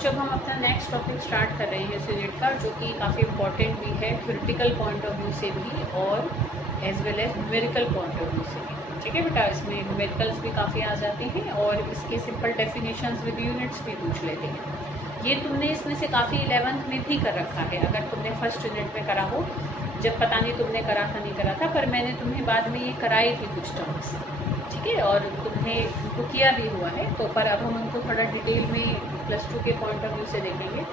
बच्चों अब हम अपना नेक्स्ट टॉपिक स्टार्ट कर रहे हैं इस यूनिट का, जो कि काफ़ी इंपॉर्टेंट भी है थ्योरेटिकल पॉइंट ऑफ व्यू से भी और as well as numerical point of view से भी। ठीक है बेटा, इसमें न्यूमेरिकल्स भी काफ़ी आ जाते हैं और इसके सिंपल डेफिनेशंस विद यूनिट्स भी पूछ लेते हैं। ये तुमने इसमें से काफ़ी 11th में भी कर रखा है, अगर तुमने फर्स्ट यूनिट में करा हो। जब पता नहीं तुमने करा था नहीं करा था, पर मैंने तुम्हें बाद में ये कराई थी कुछ टर्म्स, ठीक है, और तुमने उनको किया भी हुआ है। तो पर अब हम उनको थोड़ा डिटेल में +2 के पॉइंट ऑफ व्यू से देखेंगे।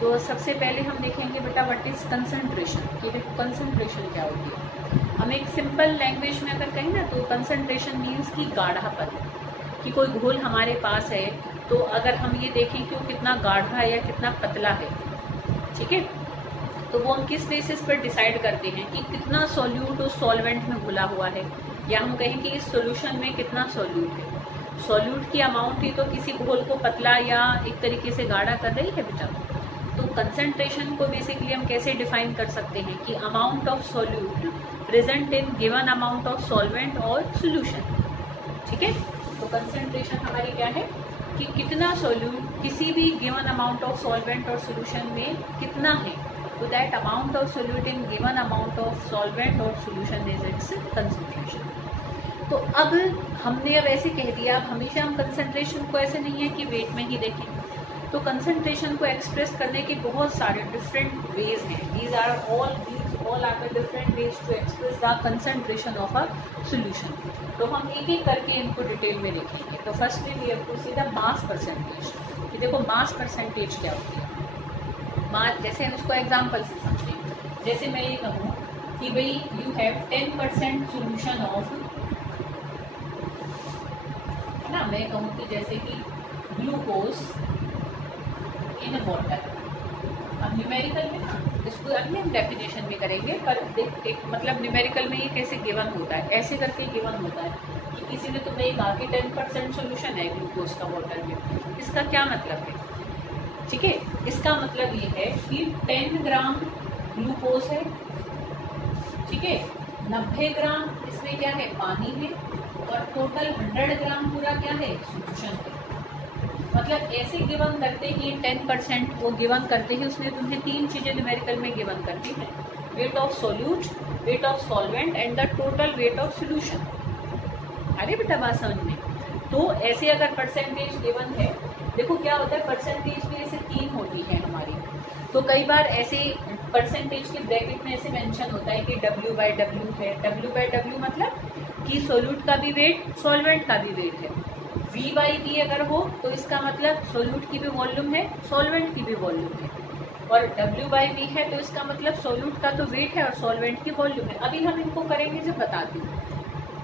तो सबसे पहले हम देखेंगे बेटा व्हाट इज कंसंट्रेशन, कि देखो कंसंट्रेशन क्या होती है। हम एक सिंपल लैंग्वेज में अगर कहें ना तो कंसंट्रेशन मीन्स कि गाढ़ापन, कि कोई घोल हमारे पास है तो अगर हम ये देखें कि वो कितना गाढ़ा है या कितना पतला है, ठीक है, तो वो हम किस बेसिस पर डिसाइड करते हैं कि कितना सॉल्यूट उस सॉल्वेंट में घुला हुआ है, या हम कहें कि इस सॉल्यूशन में कितना सॉल्यूट है। सॉल्यूट की अमाउंट ही तो किसी घोल को पतला या एक तरीके से गाढ़ा कर रही है बेटा। तो कंसंट्रेशन को बेसिकली हम कैसे डिफाइन कर सकते हैं कि amount of solute present in given amount of solvent और सोल्यूशन। ठीक है, तो कंसंट्रेशन हमारी क्या है कि कितना सॉल्यूट किसी भी गिवन अमाउंट ऑफ सॉल्वेंट और सोल्यूशन में कितना है, तो that amount of solute in given amount of solvent और सोल्यूशन इज इट्स कंसंट्रेशन। तो अब हमने अब ऐसे कह दिया, अब हमेशा हम कंसंट्रेशन को ऐसे नहीं है कि वेट में ही देखें। तो कंसंट्रेशन को एक्सप्रेस करने के बहुत सारे डिफरेंट वेज हैं। these all are the different ways to express the concentration of a solution। तो हम एक एक करके इनको डिटेल में देखेंगे। तो firstly we have to see the mass percentage, कि देखो मास परसेंटेज क्या होती है। मास जैसे हम इसको एग्जाम्पल से समझें, जैसे मैं ये कहूँ कि भाई यू हैव 10% सोल्यूशन ऑफ, है ना, मैं कहूँ कि जैसे कि ग्लूकोज इन वाटर। अब न्यूमेरिकल में ना इसको अगले हम डेफिनेशन में करेंगे, पर एक मतलब न्यूमेरिकल में ये कैसे गिवन होता है, ऐसे करके गिवन होता है कि किसी ने तुम्हें कहा कि 10% सोल्यूशन है ग्लूकोज का वाटर में। इसका क्या मतलब है, ठीक है, इसका मतलब ये है कि 10 ग्राम ग्लूकोज है, ठीक है, 90 ग्राम इसमें क्या है, पानी है, और टोटल 100 ग्राम पूरा क्या है, सोल्यूशन है। मतलब ऐसे गिवन करते ही 10% वो गिवन करते ही उसमें तुम्हें 3 चीजें न्यूमेरिकल में गिवन करती है, weight of solute, weight of solvent and the total weight of solution. अरे बेटा बात समझ में। तो ऐसे अगर परसेंटेज गिवन है, देखो क्या होता है परसेंटेज में ऐसे 3 होती है हमारी। तो कई बार ऐसे परसेंटेज के ब्रैकेट में ऐसे मेंशन होता है कि W/W है। W/W मतलब कि सॉल्यूट का भी वेट सॉल्वेंट का भी वेट है। V/V अगर हो तो इसका मतलब सोल्यूट की भी वॉल्यूम है, सॉल्वेंट की भी वॉल्यूम है। और W/V है तो इसका मतलब सोल्यूट का तो वेट है और सॉल्वेंट की वॉल्यूम है। अभी हम इनको करेंगे जब बताती हूँ,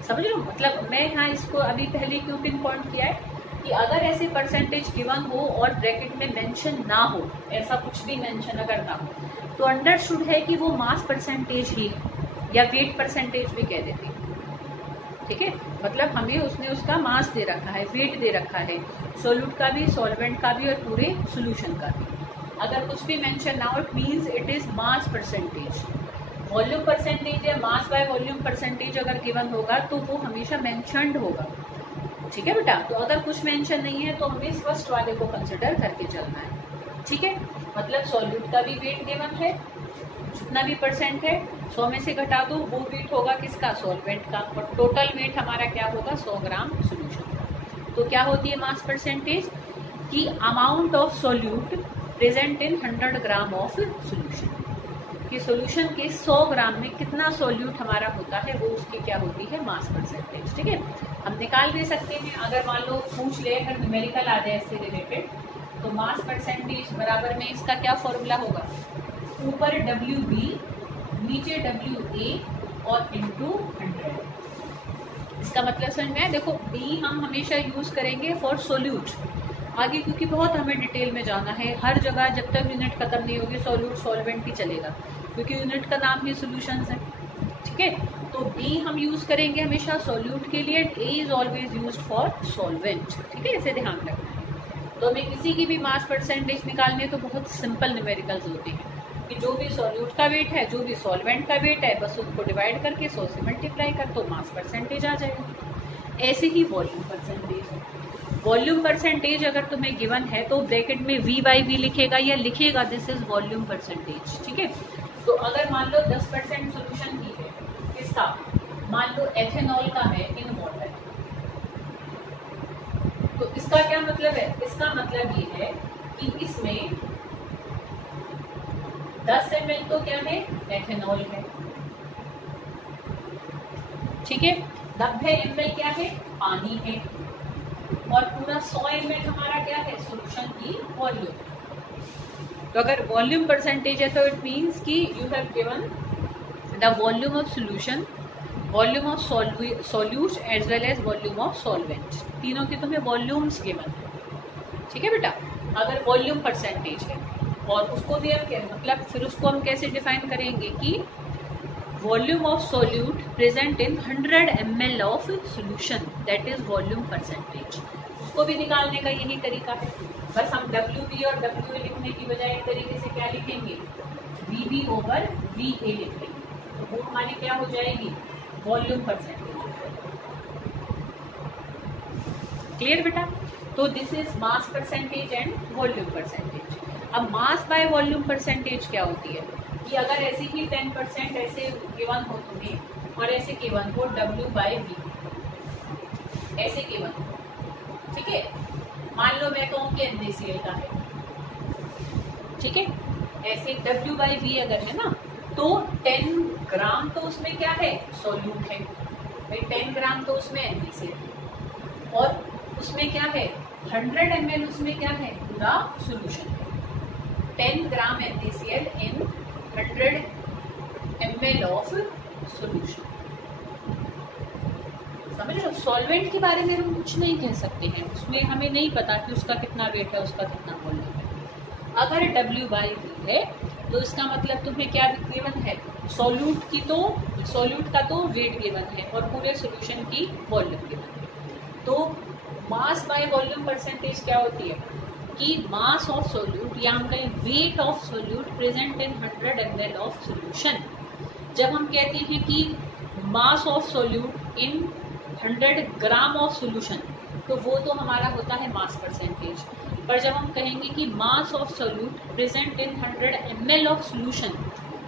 समझ लो। मतलब मैं यहाँ इसको अभी पहले क्यों पिन पॉइंट किया है कि अगर ऐसे परसेंटेज गिवन हो और ब्रैकेट में मेंशन ना हो, ऐसा कुछ भी मेंशन अगर ना हो, तो अंडरस्टूड है कि वो मास परसेंटेज ही है, या वेट परसेंटेज भी कह देते हैं। ठीक है, मतलब हमें उसने उसका मास दे रखा है, वेट दे रखा है, सोल्यूट का भी, सॉल्वेंट का भी और पूरे सोल्यूशन का भी। अगर कुछ भी मेंशन ना हो, it means it is mass percentage. Volume percentage या मास बाय वॉल्यूम परसेंटेज अगर गिवन होगा तो वो हमेशा मेंशन्ड होगा। ठीक है बेटा, तो अगर कुछ मेंशन नहीं है तो हमें फर्स्ट वाले को कंसिडर करके चलना है। ठीक है, मतलब सॉल्यूट का भी वेट गिवन है, जितना भी परसेंट है 100 में से घटा दो, वो वेट होगा किसका, सॉल्वेंट का, और टोटल वेट हमारा क्या होगा, 100 ग्राम सोल्यूशन का। तो क्या होती है मास परसेंटेज, कि amount of solute present in 100 gram of solution, कि सोल्यूशन के 100 ग्राम में कितना सॉल्यूट हमारा होता है, वो उसकी क्या होती है, मास परसेंटेज। ठीक है, हम निकाल दे सकते हैं। अगर मान लो पूछ ले, अगर न्यूमेरिकल आ जाए इससे रिलेटेड, तो मास परसेंटेज बराबर में इसका क्या फॉर्मूला होगा, ऊपर WB, नीचे WA और इंटू 100। इसका मतलब समझ में है। देखो B हम हमेशा यूज करेंगे फॉर सोल्यूट आगे, क्योंकि बहुत हमें डिटेल में जाना है। हर जगह जब तक यूनिट खत्म नहीं होगी सोल्यूट सॉल्वेंट ही चलेगा, क्योंकि यूनिट का नाम ही सोल्यूशंस है। ठीक है, तो B हम यूज करेंगे हमेशा सोल्यूट के लिए, A is always used for solvent. ठीक है, इसे ध्यान रखना है। तो हमें किसी की भी मास परसेंटेज निकालनी है तो बहुत सिंपल न्यूमेरिकल्स होते हैं, कि जो भी सॉल्यूट का वेट है, जो भी सॉल्वेंट का वेट है, बस उनको डिवाइड करके 100 से मल्टीप्लाई कर तो मास परसेंटेज आ जाएगा। ऐसे ही वॉल्यूम परसेंटेज, वॉल्यूम परसेंटेज अगर तुम्हें गिवन है तो ब्रैकेट में V/V लिखेगा या लिखेगा दिस इज वॉल्यूम परसेंटेज, ठीक है। तो अगर मान लो 10% सोल्यूशन की है, किसका, मान लो एथेनॉल का है इन वाटर, तो इसका क्या मतलब है, इसका मतलब ये है कि इसमें 10 ml तो क्या है, एथेनॉल है, ठीक है। 90 ml क्या है, पानी है, और पूरा 100 ml हमारा क्या है, सोल्यूशन की वॉल्यूम। तो अगर वॉल्यूम परसेंटेज है तो इट मीन्स कि you have given the volume of solution, volume of solute as well as volume of solvent, तीनों के तुम्हें वॉल्यूम्स गिवन है, ठीक है बेटा। अगर वॉल्यूम परसेंटेज है और उसको भी हम मतलब फिर उसको हम कैसे डिफाइन करेंगे कि volume of solute present in 100 ml of solution, that is volume percentage. उसको भी निकालने का यही तरीका है, बस हम WB और WA लिखने की बजाय एक तरीके से क्या लिखेंगे, VB/VA लिखेंगे, तो वो हमारी क्या हो जाएगी, वॉल्यूम परसेंटेज। क्लियर बेटा। तो this is mass percentage and volume percentage. अब मास बाय वॉल्यूम परसेंटेज क्या होती है कि अगर ऐसे ही 10% ऐसे गिवन हो तुम्हें और ऐसे गिवन हो W/V, ऐसे गिवन हो, ठीक है। मान लो मैं कहूँ कि NaCl का है, ठीक है, ऐसे W/V अगर है ना, तो 10 ग्राम तो उसमें क्या है, सॉल्यूट है भाई, 10 ग्राम तो उसमें NaCl, और उसमें क्या है 100 ml, उसमें क्या है पूरा सोल्यूशन है। 10 ग्राम NaCl in 100 ml of solution. समझ लो, सॉल्वेंट के बारे में हम कुछ नहीं कह सकते हैं, उसमें हमें नहीं पता कि उसका कितना वेट है, उसका कितना वॉल्यूम है। अगर W/V है तो इसका मतलब तुम्हें क्या गिवन है, सॉल्यूट की तो सॉल्यूट का तो वेट गिवन है और पूरे सोल्यूशन की वॉल्यूम गिवन है। तो मास बाय वॉल्यूम परसेंटेज क्या होती है कि मास ऑफ सोल्यूट या हम कहें weight of solute present in 100 ml of solution. जब हम कहते हैं कि mass of solute in 100 gram of solution, तो वो तो हमारा होता है मास परसेंटेज। पर जब हम कहेंगे कि mass of solute present in 100 ml of solution,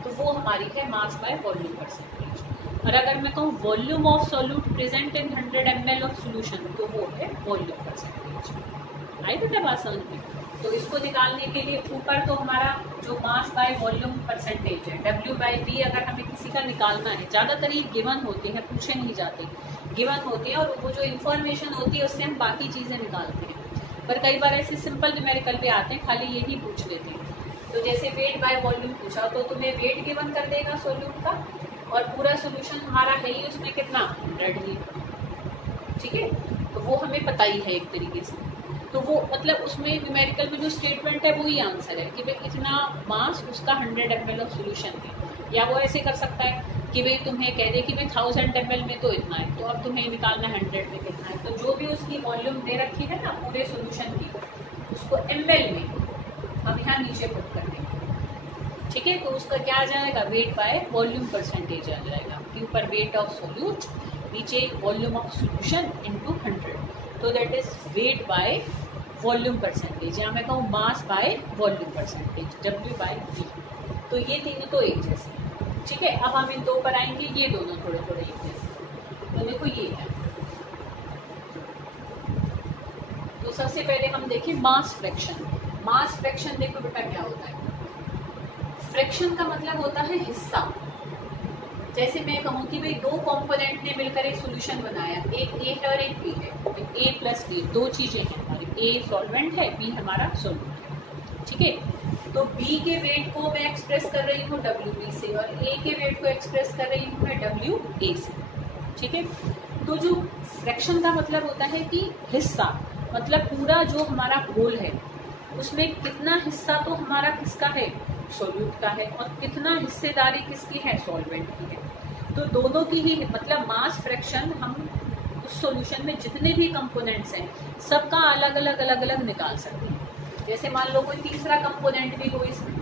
तो वो हमारी है मास बाय वॉल्यूम परसेंटेज। और अगर मैं कहूँ volume of solute present in 100 ml of solution, तो वो है वॉल्यूम परसेंटेज। आई बेटा बात समझ में। तो इसको निकालने के लिए ऊपर तो हमारा जो मास बाय वॉल्यूम परसेंटेज है, W/V अगर हमें किसी का निकालना है, ज़्यादातर ये गिवन होते हैं, पूछे नहीं जाते, गिवन होते हैं, और वो जो इन्फॉर्मेशन होती है उससे हम बाकी चीज़ें निकालते हैं। पर कई बार ऐसे सिंपल न्यूमेरिकल पे आते हैं, खाली यही पूछ लेते हैं। तो जैसे वेट बाय वॉल्यूम पूछा तो तुम्हें वेट गिवन कर देगा सोल्यूट का, और पूरा सोल्यूशन हमारा है ही उसमें कितना 100 ही, ठीक है। तो वो हमें पता ही है एक तरीके से, तो वो मतलब उसमें न्यूमेरिकल में जो स्टेटमेंट है वो ही आंसर है कि भाई इतना मास उसका 100 ml ऑफ सोल्यूशन है। या वो ऐसे कर सकता है कि भाई तुम्हें कह दे कि भाई 1000 ml में तो इतना है, तो अब तुम्हें निकालना 100 में कितना है। तो जो भी उसकी वॉल्यूम दे रखी है ना पूरे सोल्यूशन की, उसको ml में हम यहाँ नीचे पुट कर देंगे, ठीक है। तो उसका क्या आ जाएगा, वेट बाय वॉल्यूम परसेंटेज आ जाएगा, कि ऊपर वेट ऑफ सोल्यूट, नीचे वॉल्यूम ऑफ सोल्यूशन इनटू 100, तो that is weight by volume percentage, या मैं कहूँ mass by volume percentage, W/V। तो ये तीनों तो एक जैसे, ठीक है। अब हम इन दो पर आएंगे, ये दोनों थोड़े थोड़े एक जैसे। तो देखो ये है, तो सबसे पहले हम देखें मास फ्रैक्शन। मास फ्रैक्शन देखो बेटा क्या होता है, फ्रैक्शन का मतलब होता है हिस्सा। जैसे मैं कहूँ कि भाई दो कंपोनेंट ने मिलकर एक सॉल्यूशन बनाया, एक ए है और एक बी है, A+B दो चीजें हैं हमारी, ए सॉल्वेंट है, बी हमारा सोल्यूट है, ठीक है। तो बी के वेट को मैं एक्सप्रेस कर रही हूँ WB से, और ए के वेट को एक्सप्रेस कर रही हूँ मैं WA से, ठीक है। तो जो फ्रैक्शन का मतलब होता है कि हिस्सा, मतलब पूरा जो हमारा होल है उसमें कितना हिस्सा तो हमारा किसका है, सोल्यूट का है, और कितना हिस्सेदारी किसकी है, सॉल्वेंट की है। तो दोनों की ही मतलब मास फ्रैक्शन हम उस सॉल्यूशन में जितने भी कंपोनेंट्स हैं सबका अलग अलग निकाल सकते हैं। जैसे मान लो कोई तीसरा कंपोनेंट भी हो इसमें,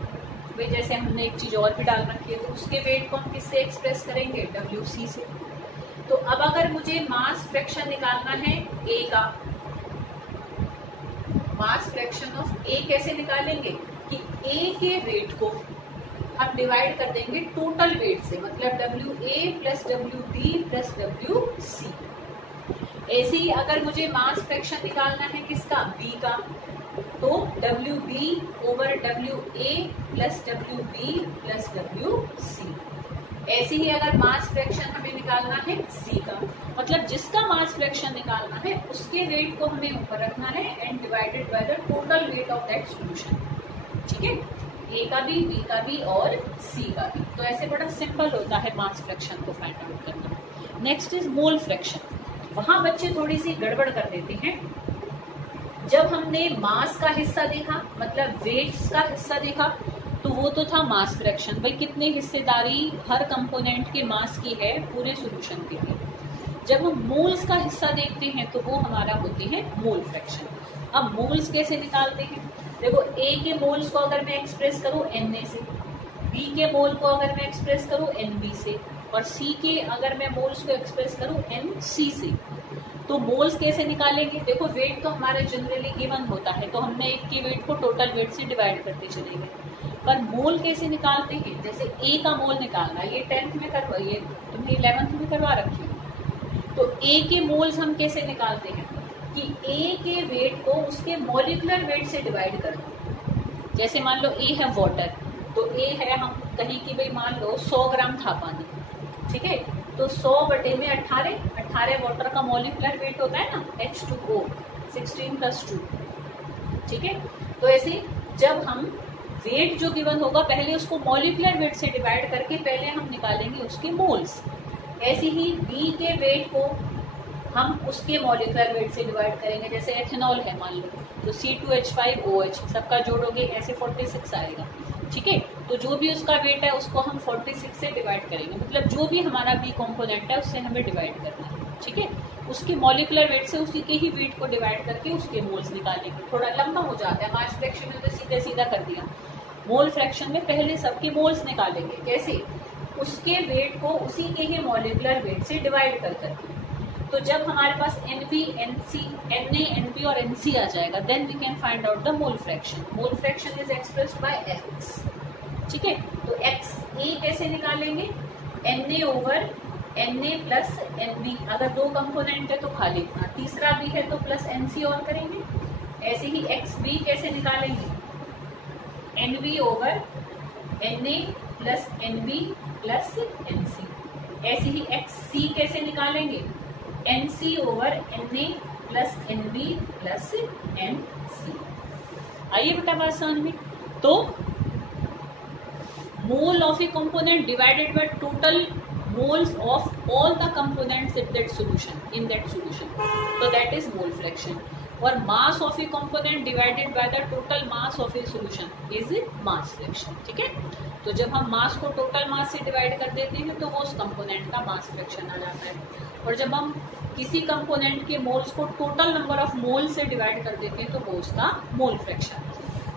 भाई जैसे हमने एक चीज़ और भी डाल रखी है, तो उसके वेट को हम किससे एक्सप्रेस करेंगे, WC से। तो अब अगर मुझे मास फ्रैक्शन निकालना है A का, मास फ्रैक्शन ऑफ ए कैसे निकालेंगे कि ए के वेट को हम डिवाइड कर देंगे टोटल वेट से, मतलब WA plus WB plus WC। ऐसे ही अगर मुझे मास फ्रैक्शन निकालना है किसका, B का, तो WB over WA plus WB plus WC। ऐसे ही अगर मास फ्रैक्शन हमें निकालना है C का, मतलब जिसका मास फ्रैक्शन निकालना है उसके वेट को हमें ऊपर रखना है and divided by the total weight of that solution. ठीक है, A का भी, B का भी और C का भी। तो ऐसे बड़ा सिंपल होता है मास फ्रैक्शन को फाइंड आउट करना। Next is mole fraction. वहां बच्चे थोड़ी सी गड़बड़ कर देते हैं। जब हमने मास का हिस्सा देखा, मतलब वेट्स का हिस्सा देखा, तो वो तो था मास फ्रैक्शन, भाई कितने हिस्सेदारी हर कंपोनेंट के मास की है पूरे सॉल्यूशन के लिए। जब हम मोल्स का हिस्सा देखते हैं तो वो हमारा होती है मोल फ्रैक्शन। अब मोल्स कैसे निकालते हैं, देखो A के मोल्स को अगर मैं एक्सप्रेस करूं Na से, B के मोल को अगर मैं एक्सप्रेस करूं Nb से, और C के अगर मैं मोल्स को एक्सप्रेस करूं Nc से, तो मोल्स कैसे निकालेंगे। देखो वेट तो हमारा जनरली गिवन होता है, तो हमने एक की वेट को टोटल वेट से डिवाइड करते चले गए, पर मोल कैसे निकालते हैं। जैसे A का मोल निकालना, ये 10th में करवा, ये तुमने 11th में करवा रखी है, तो A के मोल्स हम कैसे निकालते हैं कि A के वेट को उसके मॉलिक्यूलर वेट से डिवाइड कर दो। जैसे मान लो A है वाटर, तो A है, हम कहीं की भाई मान लो 100 ग्राम था पानी, ठीक है, तो 100 बटे में 18 वाटर का मॉलिक्यूलर वेट होता है ना, H2O 16 + 2। ठीक है, तो ऐसे जब हम वेट जो गिवन होगा पहले उसको मॉलिक्यूलर वेट से डिवाइड करके पहले हम निकालेंगे उसके मोल्स। ऐसे ही B के वेट को हम उसके मॉलिक्यूलर वेट से डिवाइड करेंगे। जैसे एथेनॉल है मान लो, तो C2H5OH सबका जोड़ोगे ऐसे 46 आएगा। ठीक है, तो जो भी उसका वेट है उसको हम 46 से डिवाइड करेंगे, मतलब जो भी हमारा B कंपोनेंट है उससे हमें डिवाइड करना है। ठीक है, उसके मॉलिक्यूलर वेट से उसी के ही वेट को डिवाइड करके उसके मोल्स निकालेंगे। थोड़ा लंबा हो जाता है, मास फ्रैक्शन में तो सीधे सीधा कर दिया। मोल फ्रैक्शन में पहले सबके मोल्स निकालेंगे, कैसे, उसके वेट को उसी के ही मॉलिक्यूलर वेट से डिवाइड कर करके। तो जब हमारे पास NB, NC, Na, NB और NC आ जाएगा, then we can find out the mole fraction. Mole fraction is expressed by X। ठीक है, तो XA कैसे निकालेंगे, Na over Na plus NB। अगर 2 कंपोनेंट है तो खाली इतना, तीसरा भी है तो प्लस NC और करेंगे। ऐसे ही XB कैसे निकालेंगे, NB over Na plus NB plus NC। ऐसे ही XC कैसे निकालेंगे, NC over Na plus NB plus NC। आइए बेटा बात समझ में। तो mole of A component divided by total moles of all the components in that solution, so that is mole fraction। और mass of a component divided by the total mass of a solution is mass fraction। ठीक है, तो जब हम मास को total mass से divide कर देते हैं तो वो उस कंपोनेंट का मास फ्रैक्शन आ जाता है। और जब हम किसी कंपोनेंट के मोल्स को टोटल नंबर ऑफ मोल से डिवाइड कर देते हैं तो वो उसका मोल फ्रैक्शन।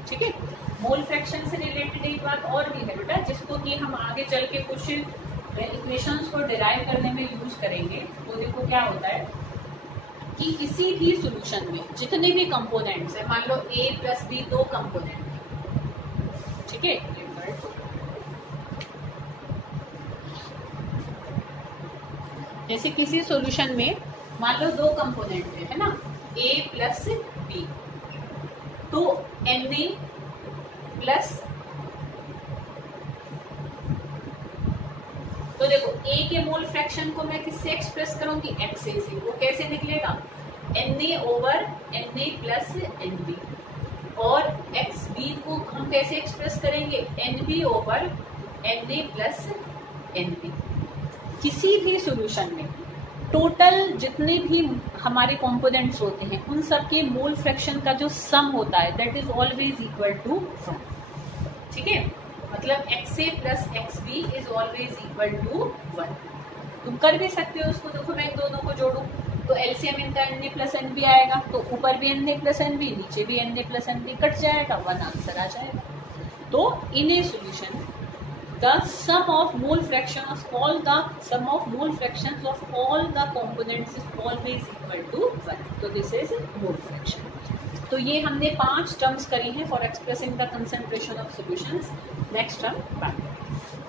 ठीक है, मोल फ्रैक्शन से रिलेटेड एक बात और भी है बेटा, जिसको कि हम आगे चल के कुछ इक्वेशंस को डिराइव करने में यूज करेंगे। तो देखो क्या होता है कि किसी भी सॉल्यूशन में जितने भी कंपोनेंट्स है, मान लो A प्लस B 2 कंपोनेंट, ठीक है, जैसे किसी सॉल्यूशन में मान लो 2 कंपोनेंट है ना, A प्लस B, तो Na प्लस, तो देखो A के मोल फ्रैक्शन को मैं किससे एक्सप्रेस करूंगी, XA से। वो कैसे निकलेगा, Na over Na plus NB। और XB को हम कैसे एक्सप्रेस करेंगे, NB over Na plus NB। किसी भी सॉल्यूशन में टोटल जितने भी हमारे कंपोनेंट्स होते हैं उन सब के मोल फ्रैक्शन का जो सम होता है that is always equal to 1। ठीक है, मतलब XA plus XB is always equal to 1। तुम कर भी सकते हो उसको। देखो मैं दोनों को जोड़ू तो एलसीएम इनका Na प्लस NB आएगा, तो ऊपर भी Na प्लस NB, नीचे भी Na प्लस NB, कट जाएगा, 1 आंसर आ जाएगा। तो in a solution the sum of mole fraction of all the sum of mole fractions of all the components is always equal to 1. So this is mole fraction। तो ये हमने 5 terms करी हैं for expressing the concentration of solutions. Next term बात करें।